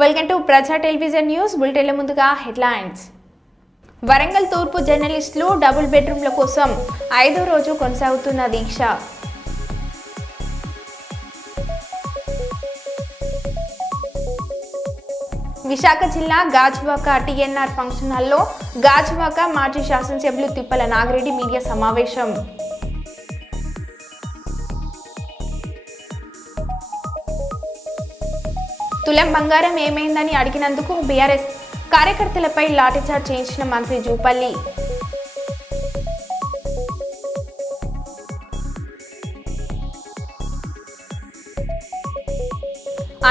Welcome to ప్రజా television news బులెటిన్ల ముందుగా headlines. Warangal తూర్పు జర్నలిస్టులు డబుల్ బెడ్రూమ్ల కోసం 5వ రోజు కొనసాగుతున్న దీక్ష. విశాఖ జిల్లా గాజువాక టీఎన్ఆర్ ఫంక్షన్ హాల్లో గాజువాక మాజీ శాసనసభ్యులు తిప్పల నాగిరెడ్డి మీడియా సమావేశం. తులం బంగారం ఏమైందని అడిగినందుకు బీఆర్ఎస్ కార్యకర్తలపై లాఠీచార్జ్ చేయించిన మంత్రి జూపల్లి.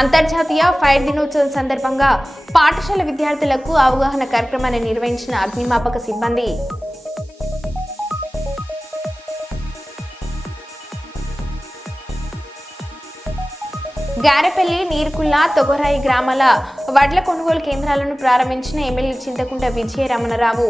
అంతర్జాతీయ ఫైర్ దినోత్సవం సందర్భంగా పాఠశాల విద్యార్థులకు అవగాహన కార్యక్రమాన్ని నిర్వహించిన అగ్నిమాపక సిబ్బంది. గారెపల్లి, నీరుకుల్ల, తొగరాయి గ్రామాల వడ్ల కొనుగోలు కేంద్రాలను ప్రారంభించిన ఎమ్మెల్యే చింతకుంట విజయ రమణరావు.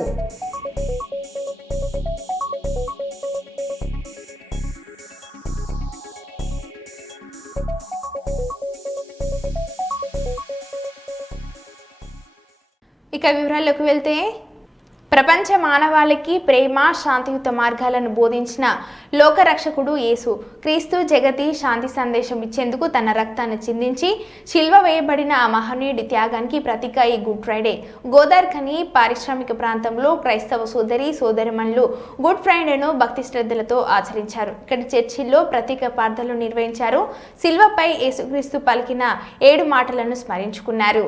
ఇక వివరాల్లోకి వెళ్తే, ప్రపంచ మానవాళికి ప్రేమ, శాంతియుత మార్గాలను బోధించిన లోకరక్షకుడు యేసు క్రీస్తు జగతి శాంతి సందేశం ఇచ్చేందుకు తన రక్తాన్ని చిందించి శిల్వ వేయబడిన ఆ మహనీయుడి త్యాగానికి ప్రతీక ఈ గుడ్ ఫ్రైడే. గోదార్ఖని పారిశ్రామిక ప్రాంతంలో క్రైస్తవ సోదరిమణులు గుడ్ ఫ్రైడేను భక్తి శ్రద్ధలతో ఆచరించారు. ఇక్కడ చర్చిల్లో ప్రత్యేక ప్రార్థనలు నిర్వహించారు. శిల్వపై యేసుక్రీస్తు పలికిన 7 మాటలను స్మరించుకున్నారు.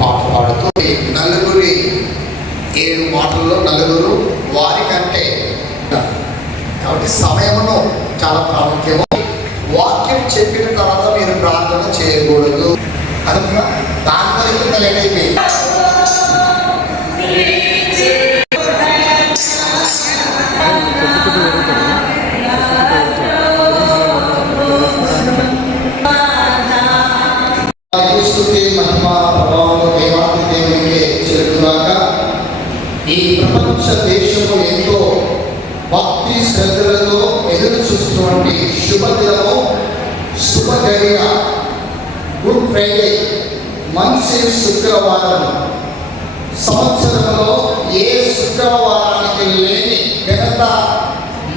పాట పాడుతూ నలుగురి 7 మాటల్లో నలుగురు వారికంటే కాబట్టి సమయమును చాలా ప్రాముఖ్యము. వాక్యం చెప్పిన తర్వాత మీరు ప్రార్థన చేయకూడదు. అనుకున్నా దాని వరకు లేట్ అయిపోయింది. ఈ ప్రపంచ దేశము ఎంతో భక్తి శ్రద్ధలతో ఎదురు చూస్తున్నటువంటి శుభదినము, శుభగడియ గుడ్ ఫ్రైడే, మంచి శుక్రవారం. సంవత్సరంలో ఏ శుక్రవారానికి లేని ఘనత,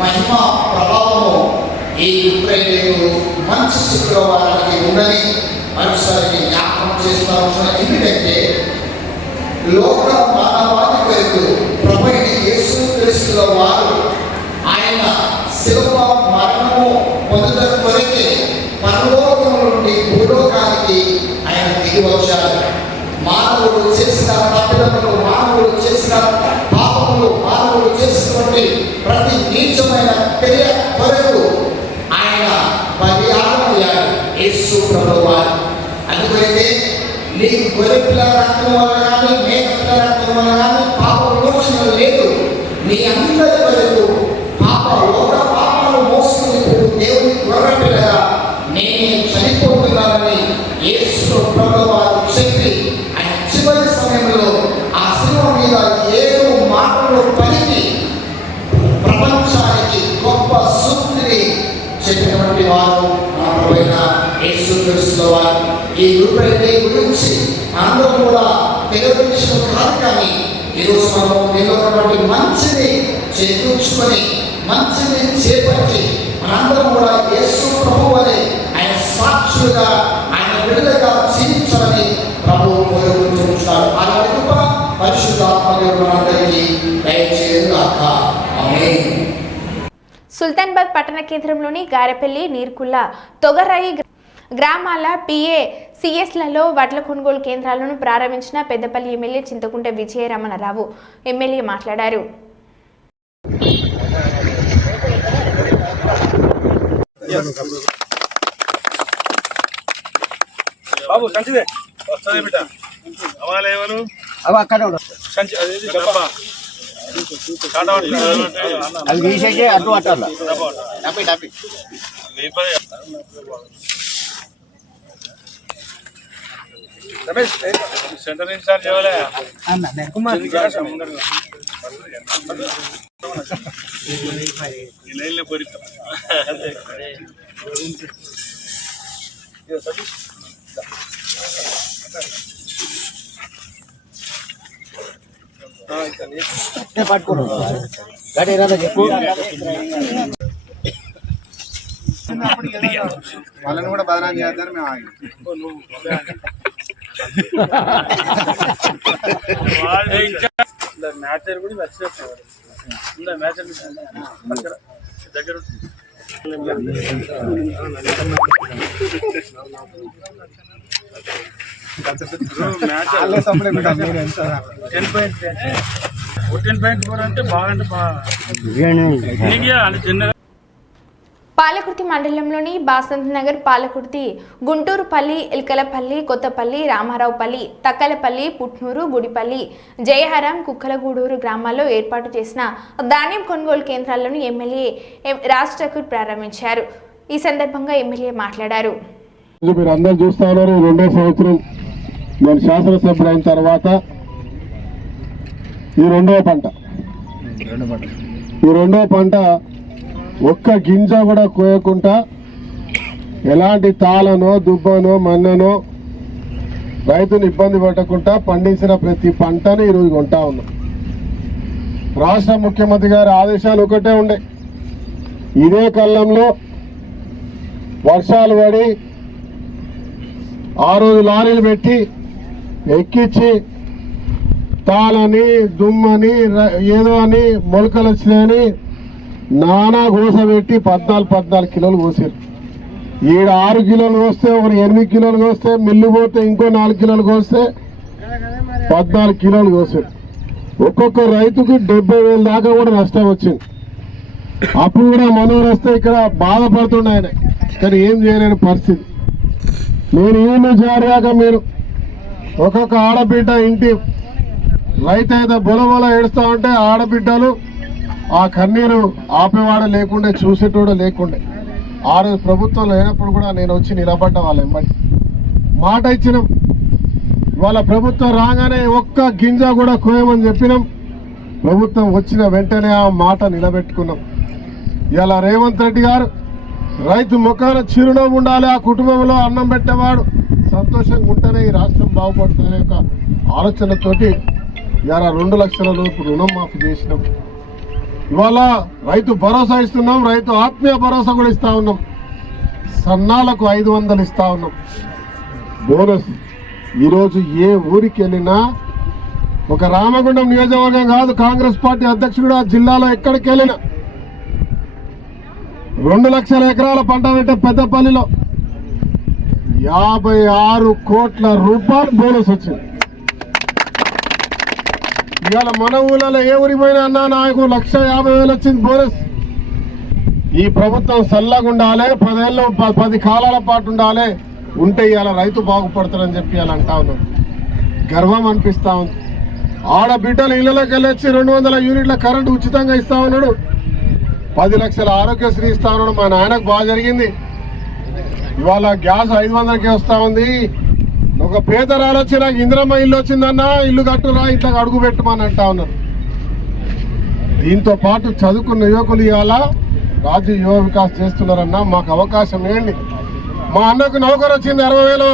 మహిమ, ప్రభావము ఈ గుడ్ ఫ్రైడేకు, మంచి శుక్రవారానికి ఉందని మరోసారి జ్ఞాపకం చేస్తాను. ఎందుకంటే లోక మానవాళి కొరకు ప్రభువైన యేసుక్రీస్తుల వారు ఆయన శిలువ మరణము పొందుట కొరకే పరలోకము నుండి భూలోకానికి ఆయన దిగి వచ్చారు. మానవుడు చేసిన తప్పిదములు, మానవుడు చేసిన పాపములు, మానవుడు చేసినటువంటి ప్రతి నీచమైన క్రియ కొరకు ఆయన పరిహారమయ్యారు యేసు ప్రభువు వారు. అందుకైతే నీ గొర్రె పిల్ల రక్తం వల్ల కానీ, మేక పిల్ల రక్తం వల్ల కానీ పాప విమోచన లేదు. నీ అందరి వరకు లోక పాపాలు మోసుకుని దేవుని గొర్రె పిల్లగా నేనే చనిపోతున్నానని యేసు ప్రభువు వారు చెప్పి ఆయన చివరి సమయంలో ఆ శిలువ మీద 7 మాటలు పలికి ప్రపంచానికి గొప్ప సూక్తిని చెప్పినటువంటి వారు మన ప్రభువైన యేసుక్రీస్తు వారు. ఈ గుడ్ ఫ్రైడే గురించి అందరూ కూడా తెలియని విషయం కాదు, కానీ ఈరోజు మనం నిలబడినటువంటి మంచిని చేకూర్చుకొని మంచిని చేపట్టి మనందరం కూడా యేసు కేంద్రంలోని గారెపల్లి, నీర్కుల్ల, తొగరాయి గ్రామాల PACSలలో వడ్ల కొనుగోలు కేంద్రాలను ప్రారంభించిన పెద్దపల్లి ఎమ్మెల్యే చింతకుంట విజయరమణరావు. ఎమ్మెల్యే మాట్లాడారు. బాబు సంచిదే వస్తుంది బిడ్డ అవాలేవరు అవి అక్కడ సంచి అది డబ్బా అది తీసేసి అడ్డు పట్టాలి రమేష్ సెంటర్ ఇన్ఛార్జ్ ఇవ్వలే లైన్లో పోరిస్తాం పట్టుకున్నాను గడి చెప్పు వాళ్ళని కూడా బదనాం చేద్దాం మేము ఆగి మ్యాచ్ కూడా నచ్చేస్తాం మ్యాచ్ దగ్గర అంటే బాగా పాలకుర్తి మండలంలోని బాసంత్ నగర్, పాలకుర్తి, గుంటూరుపల్లి, ఎల్కలపల్లి, కొత్తపల్లి, రామారావుపల్లి, తక్కలపల్లి, పుట్నూరు, గుడిపల్లి, జయహరం, కుక్కలగూడూరు గ్రామాల్లో ఏర్పాటు చేసిన ధాన్యం కొనుగోలు కేంద్రాలను ఎమ్మెల్యే రాజ్ ఠాకూర్ ప్రారంభించారు. ఈ సందర్భంగా ఎమ్మెల్యే మాట్లాడారు. మీరు అందరూ చూస్తా ఉన్నారు, 2వ సంవత్సరం నేను శాసనసభ్యుడు అయిన తర్వాత ఈ రెండవ పంట ఒక్క గింజ కూడా కోయకుండా ఎలాంటి తాళనో దుబ్బనో మన్ననో రైతుని ఇబ్బంది పెట్టకుండా పండించిన ప్రతి పంటను ఈరోజు కొంటా ఉన్నాం. రాష్ట్ర ముఖ్యమంత్రి గారి ఆదేశాలు ఒకటే ఉండే, ఇదే కాలంలో వర్షాలు పడి 6 లారీలు పెట్టి ఎక్కించి తాళని దుమ్మని ఏదో అని మొలకలు వచ్చినాయని నానా గోస పెట్టి 14 కిలోలు కోసారు. ఈడ 6 కిలోలు కోస్తే, ఒకరు 8 కిలోలు కోస్తే, మిల్లు పోతే ఇంకో 4 కిలోలు కోస్తే 14 కిలోలు కోసారు. ఒక్కొక్క రైతుకి 70,000 దాకా కూడా నష్టం వచ్చింది. అప్పుడు కూడా మనోరు వస్తే ఇక్కడ బాధపడుతుండే ఆయన, కానీ ఏం చేయలేని పరిస్థితి. నేను ఈయన చేరాక మీరు ఒక్కొక్క ఆడబిడ్డ ఇంటి రైతు అయితే బొలబొల ఏడుస్తా ఉంటే ఆడబిడ్డలు ఆ కన్నీరు ఆపేవాడ లేకుండే, చూసేటోడు లేకుండే. ఆ రోజు ప్రభుత్వం లేనప్పుడు కూడా నేను వచ్చి నిలబడ్డ వాళ్ళ ఎంబడి మాట ఇచ్చినాం. వాళ్ళ ప్రభుత్వం రాగానే ఒక్క గింజ కూడా కోయమని చెప్పినాం. ప్రభుత్వం వచ్చిన వెంటనే ఆ మాట నిలబెట్టుకున్నాం. ఇలా రేవంత్ రెడ్డి గారు రైతు ముఖాన చిరునవ్వు ఉండాలి, ఆ కుటుంబంలో అన్నం పెట్టేవాడు సంతోషంగా ఉంటేనే ఈ రాష్ట్రం బాగుపడుతుందనే ఒక ఆలోచనతోటి ఇలా 2 లక్షల లోపు రుణమాఫీ చేసినాం. ఇవాళ రైతు భరోసా ఇస్తున్నాం, రైతు ఆత్మీయ భరోసా కూడా ఇస్తా ఉన్నాం. సన్నాలకు 500 ఇస్తా ఉన్నాం బోనస్. ఈరోజు ఏ ఊరికి వెళ్ళినా, ఒక రామగుండం నియోజకవర్గం కాదు, కాంగ్రెస్ పార్టీ అధ్యక్షుడు ఆ జిల్లాలో ఎక్కడికి వెళ్ళినా 2 లక్షల ఎకరాల పంట పెట్టే పెద్దపల్లిలో 56 కోట్ల రూపాయలు బోనస్ వచ్చింది. ఇవాళ మన ఊళ్ళలో ఏ ఊరికి పోయినా అన్నా నాకు 1,50,000 వచ్చింది బోనస్. ఈ ప్రభుత్వం చల్లగా ఉండాలి, 10 ఏళ్ళు 10 కాలాల పాటు ఉండాలి, ఉంటే ఇవాళ రైతు బాగుపడతారని చెప్పి ఇలా అంటా ఉన్నాం. గర్వం అనిపిస్తా ఉంది. ఆడబిడ్డలు ఇళ్లలోకి వెళ్ళొచ్చి 200 యూనిట్ల కరెంటు ఉచితంగా ఇస్తా ఉన్నాడు. 10 లక్షల ఆరోగ్యశ్రీ ఇస్తా ఉన్నాడు. మా నాయనకు బాగా జరిగింది. ఇవాళ గ్యాస్ 500కే వస్తా ఉంది. ఒక పేదరాలు వచ్చి నాకు ఇందిరమ్మ ఇల్లు వచ్చిందన్నా, ఇల్లు కట్టురా, ఇట్లా అడుగు పెట్టమని అంటా ఉన్నారు. దీంతో పాటు చదువుకున్న యువకులు ఇవాళ రాజీవ్ యువ వికాస్ చేస్తున్నారన్నా, మాకు అవకాశం ఏంటి? మా అన్నకు నౌకరు వచ్చింది 60,000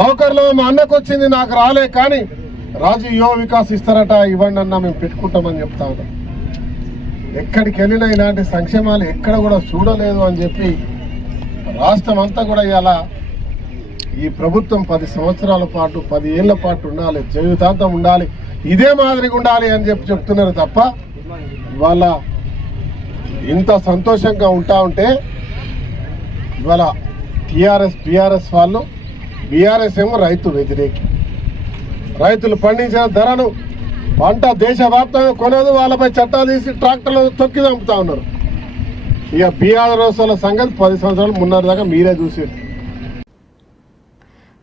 నౌకర్లో మా అన్నకు వచ్చింది, నాకు రాలే, కానీ రాజీవ్ యువ వికాస్ ఇస్తారట, ఇవ్వండి అన్నా, మేము పెట్టుకుంటామని చెప్తా ఉన్నాం. ఎక్కడికి వెళ్ళినా ఇలాంటి సంక్షేమాలు ఎక్కడ కూడా చూడలేదు అని చెప్పి రాష్ట్రం అంతా కూడా ఇలా ఈ ప్రభుత్వం 10 సంవత్సరాల పాటు 10 ఏళ్ల పాటు ఉండాలి, జీవితాంతం ఉండాలి, ఇదే మాదిరిగా ఉండాలి అని చెప్పి చెప్తున్నారు తప్ప ఇవాళ ఇంత సంతోషంగా ఉంటా ఉంటే ఇవాళ బీఆర్ఎస్ వాళ్ళు, బీఆర్ఎస్ ఏమో రైతు వ్యతిరేకి. రైతులు పండించిన ధరను పంట దేశవ్యాప్తంగా కొనదు, వాళ్ళపై చట్టాలు తీసి ట్రాక్టర్లు తొక్కి చంపుతా ఉన్నారు. ఇక బీఆర్ఎస్ వాళ్ళ సంగతి 10 సంవత్సరాలు మున్నర దాకా మీరే చూసారు.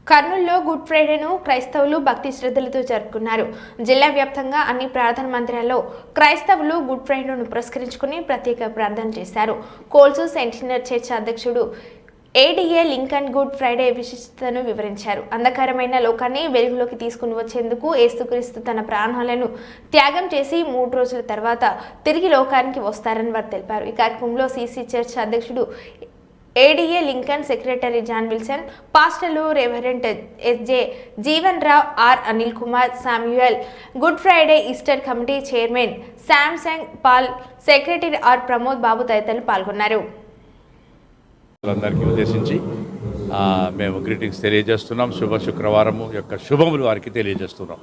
కర్నూలులో గుడ్ ఫ్రైడేను క్రైస్తవులు భక్తి శ్రద్ధలతో జరుపుకున్నారు. జిల్లా వ్యాప్తంగా అన్ని ప్రార్థన మందిరాల్లో క్రైస్తవులు గుడ్ ఫ్రైడేను పురస్కరించుకుని ప్రత్యేక ప్రార్థన చేశారు. కోల్సు సెంటినర్ చర్చ్ అధ్యక్షుడు ఏడీఏ లింకన్ గుడ్ ఫ్రైడే విశిష్టతను వివరించారు. అంధకారమైన లోకాన్ని వెలుగులోకి తీసుకుని వచ్చేందుకు యేసుక్రీస్తు తన ప్రాణాలను త్యాగం చేసి 3 రోజుల తర్వాత తిరిగి లోకానికి వస్తారని వారు తెలిపారు. ఈ కార్యక్రమంలో సీసీ చర్చ్ అధ్యక్షుడు ADA Lincoln, secretary John Wilson, పాస్టర్లు reverend SJ Jeevan Rao, R Anil Kumar, Samuel, Good Friday Easter committee chairman Samson Paul, secretary R Pramod Babu తదితరులు పాల్గొన్నారు. అందరికీ ఉద్దేశించి మేము గ్రీటింగ్స్ తెలియజేస్తున్నాం. శుభ శుక్రవారము యొక్క శుభములు వారికి తెలియజేస్తున్నాం.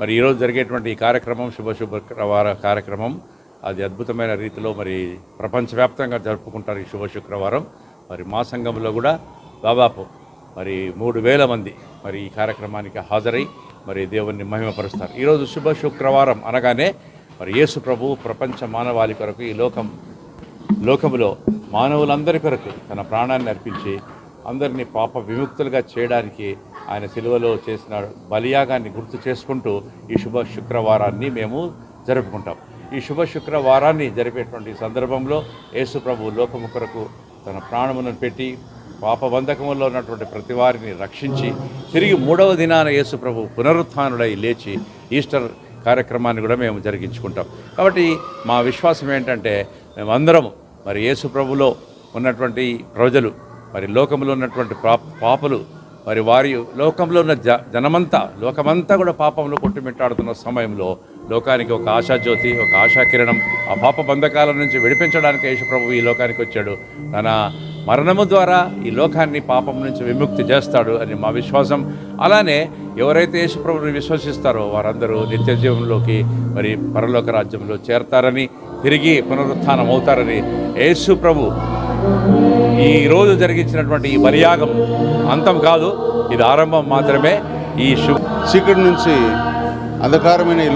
మరి ఈరోజు జరిగేటువంటి ఈ కార్యక్రమం శుక్రవార కార్యక్రమం అది అద్భుతమైన రీతిలో మరి ప్రపంచవ్యాప్తంగా జరుపుకుంటారు ఈ శుభ శుక్రవారం. మరి మా సంఘంలో కూడా దాదాపు మరి 3000 మంది మరి ఈ కార్యక్రమానికి హాజరై మరి దేవుణ్ణి మహిమపరుస్తారు. ఈరోజు శుభ శుక్రవారం అనగానే మరి యేసు ప్రభు ప్రపంచ మానవాళి కొరకు ఈ లోకములో మానవులందరి కొరకు తన ప్రాణాన్ని అర్పించి అందరినీ పాప విముక్తులుగా చేయడానికి ఆయన సిలువలో చేసిన బలియాగాన్ని గుర్తు చేసుకుంటూ ఈ శుభ శుక్రవారాన్ని మేము జరుపుకుంటాం. ఈ శుభ శుక్రవారాన్ని జరిపేటువంటి సందర్భంలో యేసు ప్రభు లోకము కొరకు తన ప్రాణమును పెట్టి పాప బంధకములో ఉన్నటువంటి ప్రతి వారిని రక్షించి తిరిగి 3వ దినాన యేసు ప్రభు పునరుత్థానుడై లేచి ఈస్టర్ కార్యక్రమాన్ని కూడా మేము జరిగించుకుంటాం. కాబట్టి మా విశ్వాసం ఏంటంటే మేమందరం మరి యేసు ప్రభులో ఉన్నటువంటి ప్రజలు, మరి లోకంలో ఉన్నటువంటి పాపలు, మరి వారి లోకంలో ఉన్న లోకమంతా కూడా పాపంలో కొట్టుమిట్టాడుతున్న సమయంలో లోకానికి ఒక ఆశాజ్యోతి, ఒక ఆశాకిరణం, ఆ పాప బంధకాల నుంచి విడిపించడానికి యేసు ప్రభు ఈ లోకానికి వచ్చాడు. తన మరణము ద్వారా ఈ లోకాన్ని పాపం నుంచి విముక్తి చేస్తాడు అని మా విశ్వాసం. అలానే ఎవరైతే యేసు ప్రభువుని విశ్వసిస్తారో వారందరూ నిత్య జీవంలోకి మరి పరలోక రాజ్యంలో చేరతారని, తిరిగి పునరుత్థానం అవుతారని యేసు ప్రభు ఈరోజు జరిగించినటువంటి ఈ బలియాగం అంతం కాదు, ఇది ఆరంభం మాత్రమే. ఈ చీకటి నుంచి, అంధకారమైన ఈ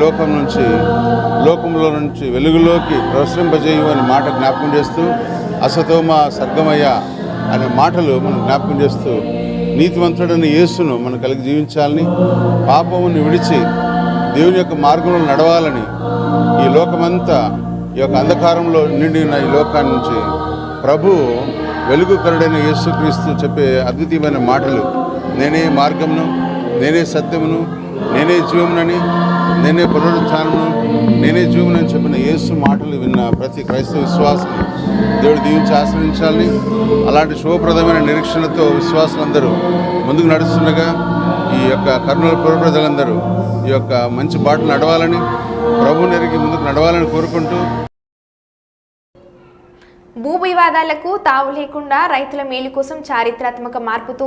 లోకంలో నుంచి వెలుగులోకి ప్రసరింపజేయు అనే మాట జ్ఞాపకం చేస్తూ, అసతోమ సర్గమయ్య అనే మాటలు మనం జ్ఞాపకం చేస్తూ, నీతివంతుడైన యేసును మనం కలిగి జీవించాలని, పాపమును విడిచి దేవుని యొక్క మార్గంలో నడవాలని, ఈ లోకమంతా ఈ యొక్క అంధకారంలో నిండిన ఈ లోకాన్ని నుంచి ప్రభు వెలుగుకరుడైన యేసుక్రీస్తు చెప్పే అద్వితీయమైన మాటలు, నేనే మార్గమును, నేనే సత్యమును, నేనే జీవమునని, నేనే పునరుత్థానమును, నేనే జీవమునని చెప్పిన యేసు మాటలు విన్న ప్రతి క్రైస్తవ విశ్వాసం దేవుడు దీవించి ఆశ్రయించాలని, అలాంటి శుభప్రదమైన నిరీక్షణతో విశ్వాసులందరూ ముందుకు నడుస్తుండగా ఈ యొక్క కర్నూలు పుర ప్రజలందరూ ఈ యొక్క మంచి బాటలు నడవాలని, ప్రభువుని ఎరిగి ముందుకు నడవాలని కోరుకుంటూ, భూ వివాదాలకు తావు లేకుండా రైతుల మేలు కోసం చారిత్రాత్మక మార్పుతో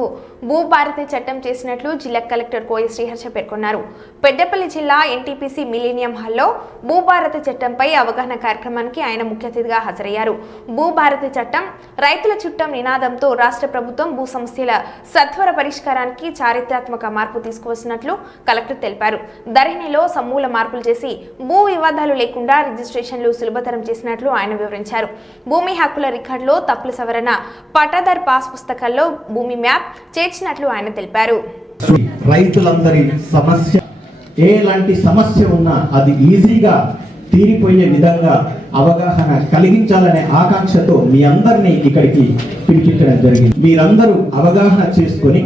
భూభారతి చట్టం చేసినట్లు జిల్లా కలెక్టర్ కోయ శ్రీహర్ష పేర్కొన్నారు. పెద్దపల్లి జిల్లా ఎన్టీపీసీ మిలీనియం హాల్లో భూభారతి చట్టంపై అవగాహన కార్యక్రమానికి ఆయన ముఖ్య అతిథిగా హాజరయ్యారు. భూభారతి చట్టం రైతుల చుట్టం నినాదంతో రాష్ట్ర ప్రభుత్వం భూ సమస్యల సత్వర పరిష్కారానికి చారిత్రాత్మక మార్పు తీసుకువచ్చినట్లు కలెక్టర్ తెలిపారు. ధరణిలో సమూల మార్పులు చేసి భూ వివాదాలు లేకుండా రిజిస్ట్రేషన్లు సులభతరం చేసినట్లు ఆయన వివరించారు. భూమి హక్కుల రికార్డులో తప్పుల సవరణ, పట్టాదార్ పాస్ పుస్తకాల్లో భూమి మ్యాప్ చేర్చినట్లు ఆయన తెలిపారు. రైతులందరి సమస్య, ఎలాంటి సమస్య ఉన్నా అది ఈజీగా తీరిపోయే విధంగా అవగాహన కలిగించాలనే ఆకాంక్షతో మీ అందరినీ ఇక్కడికి పిలిపించడం జరిగింది. మీరందరూ అవగాహన చేసుకొని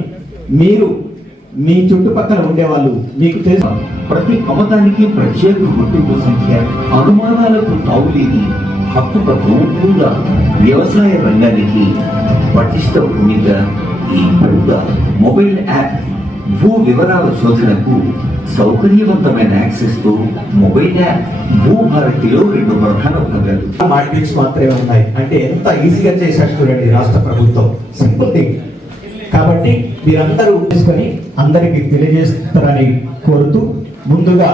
మీరు మీ చుట్టుపక్కల ఉండేవాళ్ళు మీకు తెలుసు. ప్రతి అమదానికి ప్రత్యేక గుర్తింపు సంఖ్య, అనుమానాలకు తావులేని హక్కుపూర్వకంగా వ్యవసాయ రంగానికి పటిష్ట భూమిక ఈ మొబైల్ యాప్ భూ వివరాల శోధనకు సౌకర్యవంతమైన యాక్సెస్ తో మొబైల్ యాప్ భూభారతిలో 2 ప్రధాన భాగాలు మాడ్యూల్స్ మాత్రమే ఉన్నాయి. అంటే ఎంత ఈజీగా చేశారు చూడండి రాష్ట్ర ప్రభుత్వం. Simple thing. కాబట్టి మీరందరూ తీసుకొని అందరికి తెలియజేస్తారని కోరుతూ ముందుగా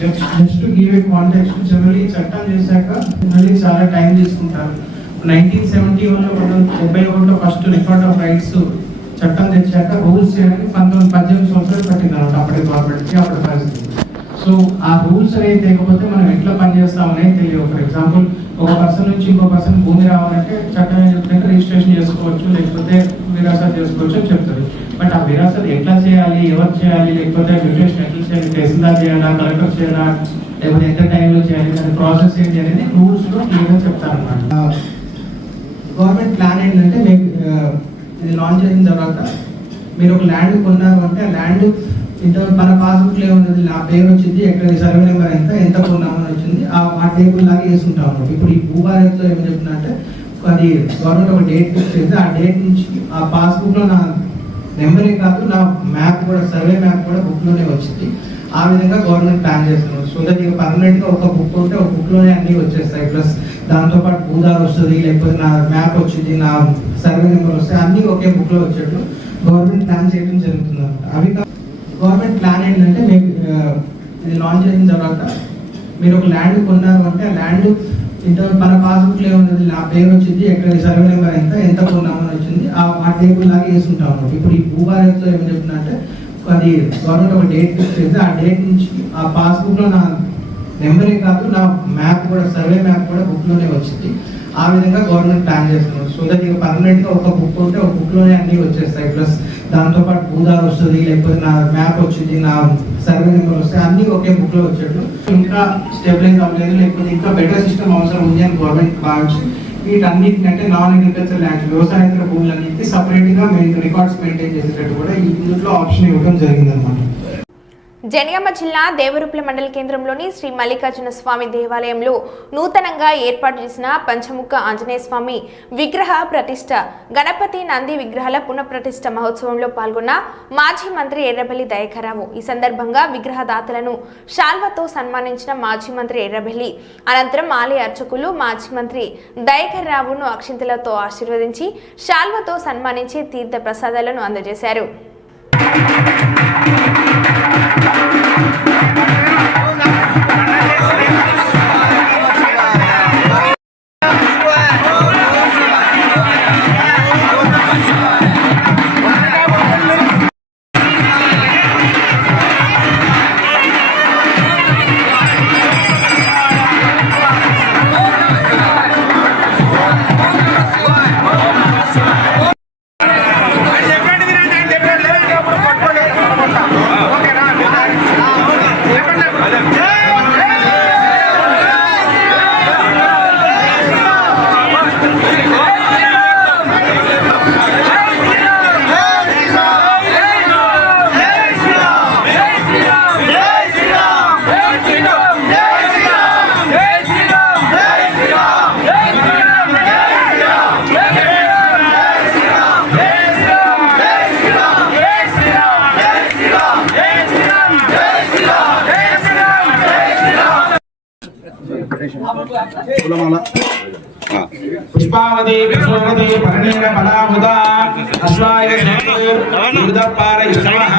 just give a context, generally చట్టం చేశాక జనరల్లీ చాలా టైం తీసుకుంటారు. 1971లో 71లో ఫస్ట్ రికార్డ్ ఆఫ్ రైట్స్ చట్టం తెచ్చాక రూల్స్ చేయడానికి 18 సంవత్సరాలు పట్టింది అనమాట అప్పటి గవర్నమెంట్కి, అప్పటి పరిస్థితి. సో ఆ రూల్స్ అనేది లేకపోతే మనం ఎట్లా పనిచేస్తామనేది తెలియదు. ఫర్ ఎగ్జాంపుల్ ఒక పర్సన్ నుంచి ఇంకో పర్సన్ భూమి రావాలంటే చట్టం ఏం చెప్తుంటే రిజిస్ట్రేషన్ చేసుకోవచ్చు, లేకపోతే విరాసత్ చేసుకోవచ్చు అని చెప్తారు. బట్ ఆ విరాసత్ ఎట్లా చేయాలి, ఎవరు చేయాలి, లేకపోతే మ్యూటేషన్ ఎట్లా చేయాలి, తహసీల్దార్ చేయాలా, కలెక్టర్ చేయాలా, లేకపోతే ఎంత టైంలో చేయాలి, దాని ప్రాసెస్ ఏంటి అనేది రూల్స్లో క్లియర్గా చెప్తారన్నమాట. గవర్నమెంట్ ప్లాన్ ఏంటంటే మీకు ఇది లాంచ్ అయిన తర్వాత మీరు ఒక ల్యాండ్ కొన్నారు అంటే ఆ ల్యాండ్ ఇంత మన పాస్బుక్లో ఏమున్నది, నా పేరు వచ్చింది, ఎక్కడ సర్వే నెంబర్ ఎంత కొన్నామని వచ్చింది, ఆ టేబుల్ లాగా వేసుకుంటాం అన్నమాట. ఇప్పుడు ఈ భూభారత్లో ఏం చెప్తుందంటే అది గవర్నమెంట్ ఒక డేట్ ఫిక్స్ చేస్తే ఆ డేట్ నుంచి ఆ పాస్బుక్లో నా నెంబరే కాదు నా మ్యాప్ కూడా, సర్వే మ్యాప్ కూడా బుక్లోనే వచ్చింది. ఆ విధంగా గవర్నమెంట్ ప్లాన్ చేస్తున్నారు. సో దట్ ఇక పర్మనెంట్గా ఒక బుక్ ఉంటే ఒక బుక్లోనే అన్నీ వచ్చేస్తాయి. ప్లస్ దాంతోపాటు భూదారు వస్తుంది, లేకపోతే నా మ్యాప్ వచ్చింది, నా సర్వే నెంబర్ వస్తాయి, అన్నీ ఒకే బుక్లో వచ్చేట్లు గవర్నమెంట్ ప్లాన్ చేయడం జరుగుతుంది అనమాట. అవి గవర్నమెంట్ ప్లాన్ ఏంటంటే మీకు ఇది లాంచ్ అయిన తర్వాత మీరు ఒక ల్యాండ్ కొన్నారు అంటే ఆ ల్యాండ్ ఇంత మన పాస్బుక్లో ఏమున్నది, నా పేరు వచ్చింది, ఎక్కడ సర్వే నెంబర్ ఎంత కొన్నామని వచ్చింది, ఆ టేబుల్ లాగా వేసుకుంటాం అన్నమాట. ఇప్పుడు ఈ భూభారత్లో ఏం చెప్తుందంటే అది గవర్నమెంట్ ఒక డేట్ ఫిక్స్ చేస్తే ఆ డేట్ నుంచి ఆ పాస్బుక్లో నా నెంబరే కాదు నా మ్యాప్ కూడా, సర్వే మ్యాప్ కూడా బుక్లోనే వచ్చింది. ఆ విధంగా గవర్నమెంట్ ప్లాన్ చేస్తున్నారు. సో దట్ ఇక పర్మనెంట్గా ఒక బుక్ ఉంటే ఒక బుక్లోనే అన్నీ వచ్చేస్తాయి. ప్లస్ దాంతోపాటు భూదారు వస్తుంది, లేకపోతే నా మ్యాప్ వచ్చింది, నా సర్వే నెంబర్ వస్తాయి, అన్నీ ఒకే బుక్లో వచ్చేట్లు ఇంకా స్టెబిలైజ్ అవ్వలేదు, లేకపోతే ఇంకా బెటర్ సిస్టమ్ అవసరం ఉంది అని గవర్నమెంట్ భావించి వీటన్నిటికంటే నాన్ అగ్రికల్చర్ ల్యాండ్స్, వ్యవసాయేతర భూములన్నింటినీ సపరేట్గా రికార్డ్స్ మెయింటైన్ చేసేటట్టు కూడా ఇందులో ఆప్షన్ ఇవ్వడం జరిగిందనమాట. జనగామ జిల్లా దేవరూప్ల మండల కేంద్రంలోని శ్రీ మల్లికార్జున స్వామి దేవాలయంలో నూతనంగా ఏర్పాటు చేసిన పంచముఖ ఆంజనేయ స్వామి విగ్రహ ప్రతిష్ట, గణపతి నంది విగ్రహాల పునఃప్రతిష్ఠ మహోత్సవంలో పాల్గొన్న మాజీ మంత్రి ఎర్రబెల్లి దయాకర్రావు. ఈ సందర్భంగా విగ్రహదాతలను శాల్వతో సన్మానించిన మాజీ మంత్రి ఎర్రబెల్లి అనంతరం ఆలయ అర్చకులు మాజీ మంత్రి దయాకర్రావును అక్షింతలతో ఆశీర్వదించి శాల్వతో సన్మానించి తీర్థ ప్రసాదాలను అందజేశారు. పుష్పావతి విశ్వవతి పరణీర పలాముద అశ్వాయ యుద్ధపారయిష్టమః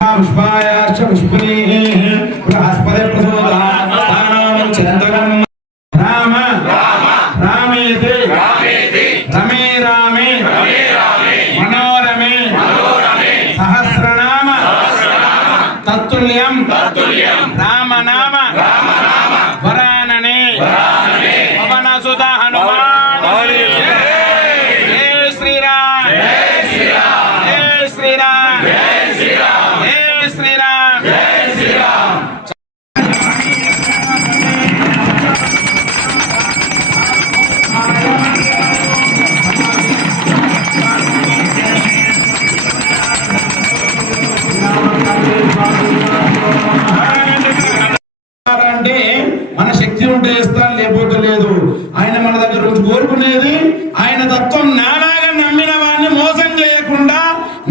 పుష్పాయాశ్చ పుష్పనీః బృహస్పతి ప్రసోదానాం చందనం రామ రామేతి రమే రామే మనోరమే సహస్రనామ తత్తుల్యం రామ నామ వరాననే పవన సుత హనుమాన్ జై శ్రీరామ్ జై శ్రీరామ్ జై శ్రీరామ్ జై శ్రీరామ్. అంటే మన శక్తి ఉంటే ఇస్తాను, లేకపోతే లేదు. ఆయన మన దగ్గర నుంచి కోరుకునేది ఆయన తత్వం. నాలాగా నమ్మిన వాడిని మోసం చేయకుండా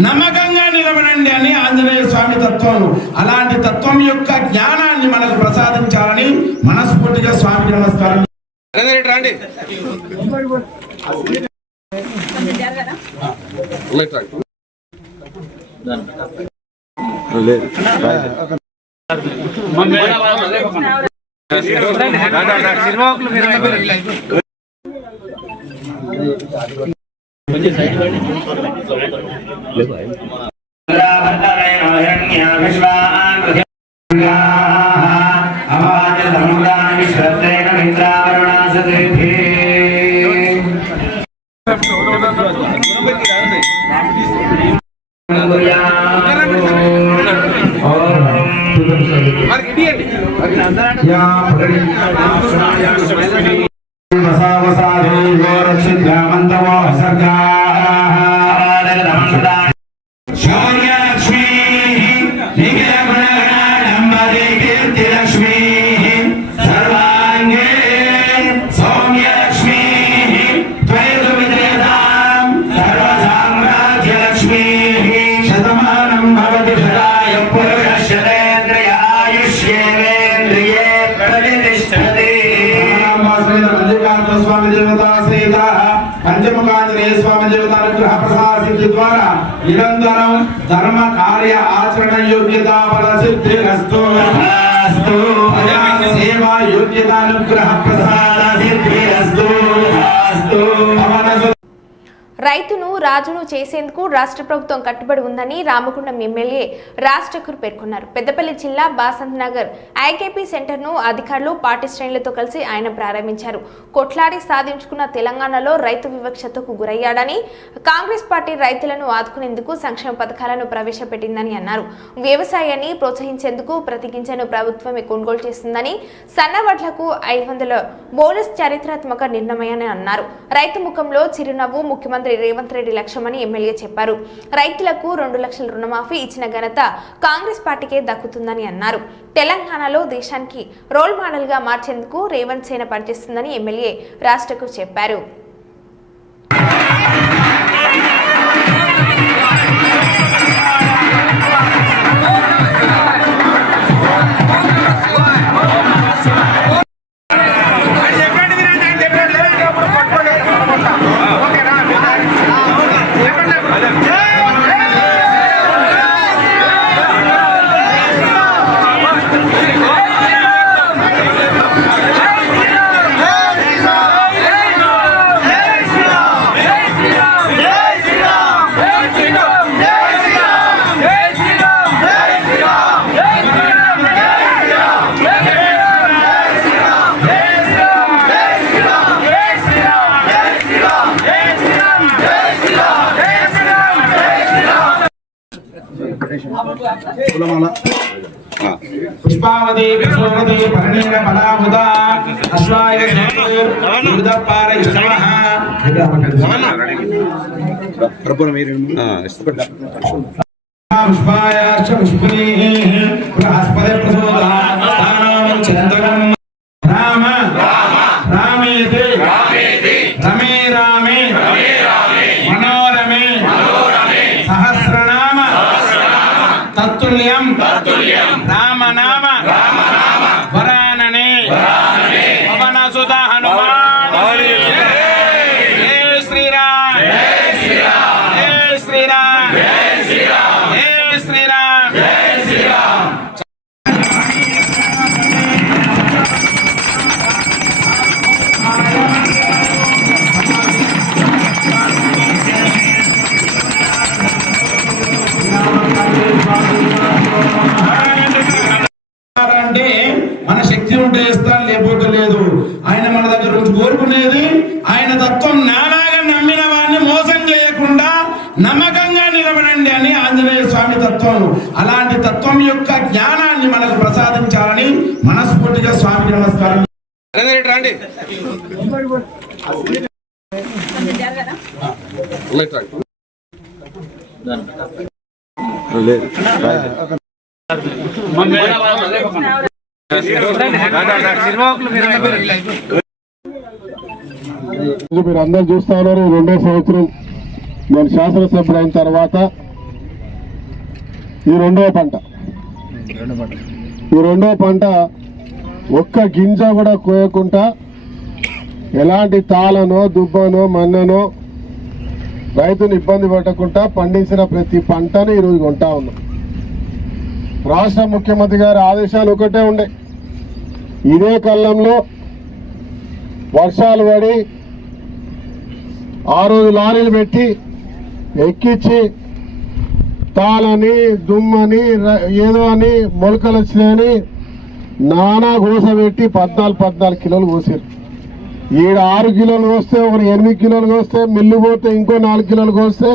నమ్మకంగా నిలబడండి అని ఆంజనేయ స్వామి తత్వం. అలాంటి తత్వం యొక్క జ్ఞానాన్ని మనకు ప్రసాదించాలని మనస్ఫూర్తిగా స్వామికి నమస్కారం. పంచముఖాంజనేయ స్వామి దేవతానుగ్రహ ప్రసాద సిద్ధి ద్వారా నిరంతరం ధర్మ కార్య ఆచరణ యోగ్యత ఫల సిద్ధిరస్తు సేవా యోగ్యతానుగ్రహ ప్రసాద సిద్ధిరస్తు. రైతును రాజును చేసేందుకు రాష్ట్ర ప్రభుత్వం కట్టుబడి ఉందని రామగుండం ఎమ్మెల్యే రాజ్ ఠాకూర్ పేర్కొన్నారు. పెద్దపల్లి జిల్లా బాసంత్ నగర్ ఐకేపీ సెంటర్ను అధికారులు పార్టీ శ్రేణులతో కలిసి ఆయన ప్రారంభించారు. కొట్లాడి సాధించుకున్న తెలంగాణలో రైతు వివక్షతకు గురయ్యాడని, కాంగ్రెస్ పార్టీ రైతులను ఆదుకునేందుకు సంక్షేమ పథకాలను ప్రవేశపెట్టిందని అన్నారు. వ్యవసాయాన్ని ప్రోత్సహించేందుకు ప్రతి గింజను ప్రభుత్వమే కొనుగోలు చేస్తుందని, సన్నవడ్లకు 500 బోనస్ చారిత్రాత్మక నిర్ణయమని అన్నారు. రైతు ముఖంలో చిరునవ్వు ముఖ్యమంత్రి రేవంత్ రెడ్డి లక్ష్యమని ఎమ్మెల్యే చెప్పారు. రైతులకు 2 లక్షల రుణమాఫీ ఇచ్చిన ఘనత కాంగ్రెస్ పార్టీకే దక్కుతుందని అన్నారు. తెలంగాణలో దేశానికి రోల్ మోడల్ గా మార్చేందుకు రేవంత్ సేన పనిచేస్తుందని ఎమ్మెల్యే రాజ్ ఠాకూర్ చెప్పారు. పుష్పావతి విశ్వవతి పరిణీర పదాముద అశ్వాయ దుర్దపారయశ్రమః పుష్పాయాశ్చ పుష్పనీః బృహస్పతి ప్రసోదానాం చందనం రామ రామేతి రమే రామే మనోరమే సహస్రనామ తత్తుల్యం రామ నామ వరాననే పవన సుత హనుమాన్ జై శ్రీరామ్ జై శ్రీరామ్ జై శ్రీరామ్ జై శ్రీరామ్. అంటే మన శక్తి ఉంటే ఇస్తాను, లేకపోతే లేదు. ఆయన మన దగ్గర నుంచి కోరుకునేది ఆయన తత్వం నాలాగా నమ్మిన వారిని మోసం చేయకుండా నమ్మకంగా నిలబడండి అని ఆంజనేయ స్వామి తత్వం. అలాంటి తత్వం యొక్క జ్ఞానాన్ని మనకు ప్రసాదించాలని మనస్ఫూర్తిగా స్వామికి నమస్కారం. మీరు అందరు చూస్తా ఉన్నారు. 2వ సంవత్సరం నేను శాసనసభ్యుడు అయిన తర్వాత ఈ 2వ పంట ఒక్క గింజ కూడా కోయకుండా ఎలాంటి తాళనో దుబ్బనో మన్ననో రైతుని ఇబ్బంది పెట్టకుండా పండించిన ప్రతి పంటని ఈరోజు కొంటా ఉన్నాం. రాష్ట్ర ముఖ్యమంత్రి గారి ఆదేశాలు ఒకటే ఉండే, ఇదే కాలంలో వర్షాలు పడి 6 లారీలు పెట్టి ఎక్కించి తాళని దుమ్మని ఏదో అని మొలకలు వచ్చినాయని నానా గోస పెట్టి 14 కిలోలు కోసారు. ఈడ 6 కిలోలు కోస్తే ఒక 8 కిలోలు కోస్తే మిల్లు పోతే ఇంకో 4 కిలోలు కోస్తే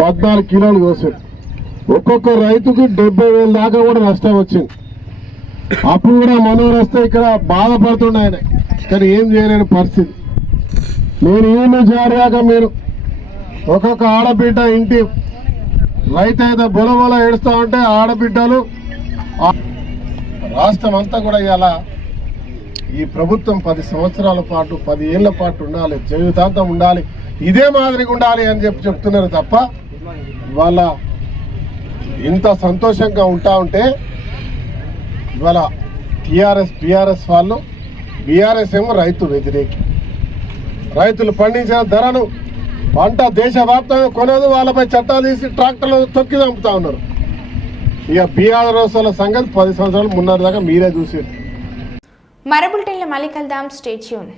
14 కిలోలు కోసారు. ఒక్కొక్క రైతుకి 70,000 దాకా కూడా నష్టం వచ్చింది. అప్పుడు కూడా మనోరు వస్తే ఇక్కడ బాధపడుతుండే ఆయన, కానీ ఏం చేయలేని పరిస్థితి. నేను ఈమె జారాక మీరు ఒక్కొక్క ఆడబిడ్డ ఇంటి రైతు అయితే బొలబొల ఏడుస్తూ ఉంటే ఆడబిడ్డలు రాష్ట్రం అంతా కూడా ఇలా ఈ ప్రభుత్వం 10 సంవత్సరాల పాటు 10 ఏళ్ల పాటు ఉండాలి, జీవితాంతం ఉండాలి, ఇదే మాదిరిగా ఉండాలి అని చెప్తున్నారు తప్ప వాళ్ళ ఇంత సంతోషంగా ఉంటా ఉంటే ఇవాళ టీఆర్ఎస్ వాళ్ళు, బీఆర్ఎస్ ఏమో రైతు వ్యతిరేకి. రైతులు పండించిన ధరను పంట దేశవ్యాప్తంగా కొనదు, వాళ్ళపై చట్టాలు తీసి ట్రాక్టర్లు తొక్కి చంపుతా ఉన్నారు. ఇక బీఆర్ఎస్ వాళ్ళ సంగతి 10 సంవత్సరాలు మున్నర దాకా మీరే చూసారు. మరో బులెటిన్లో మళ్ళీ కలుద్దాం. Stay tune.